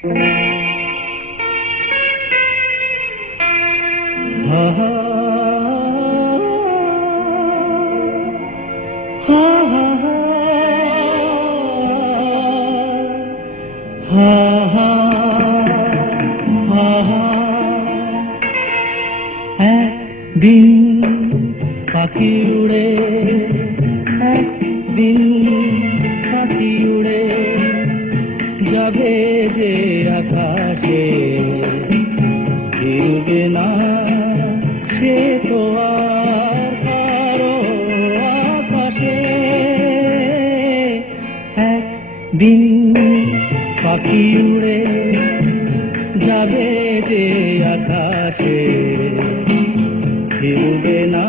ha ha ha ha ha ha ha ha একদিন পাখি উড়ে একদিন পাখি উড়ে যাবে যে আকাশে ফিরবে না সে তো আর কারো আকাশে একদিন পাখি উড়ে যাবে যে আকাশে ফিরবে না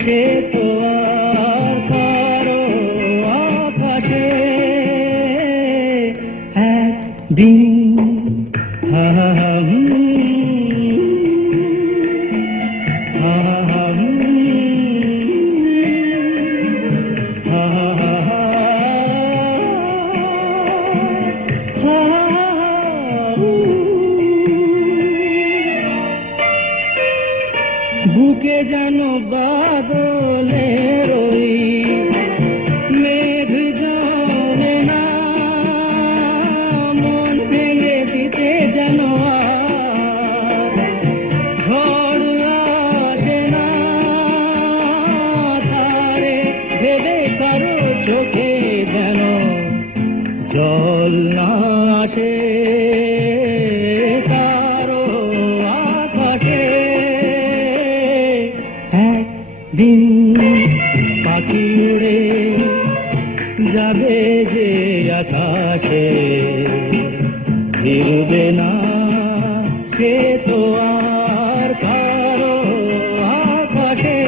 সে তো আর কারো আকাশে একদিন হা হা হা বুকে যেন বাদলের ওই মেঘ জমে না মন ভেঙে দিতে যেন ঝড় আসে না ধারে ভেবে কারো চোখে যেন জল না আসে কারো আকাশে একদিন পাখি উড়ে যাবে যে আকাশে ফিরবে না সে তো আর কারো আকাশে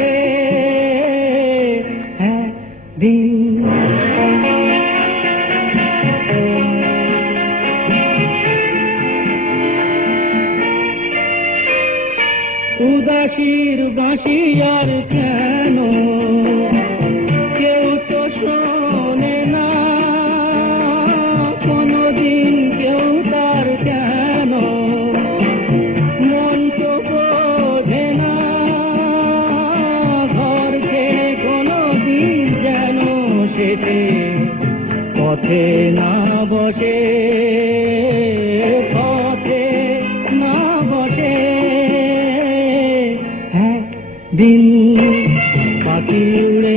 একদিন উদাসীর বাঁশি আর কেন কেউ তো শোনে না কোনদিন কেউ তার কেন মন তো বোঝে না ঘরকে কোনদিন যেন শেষে পথে না বসে পথে না বসে দিন পাখি উড়ে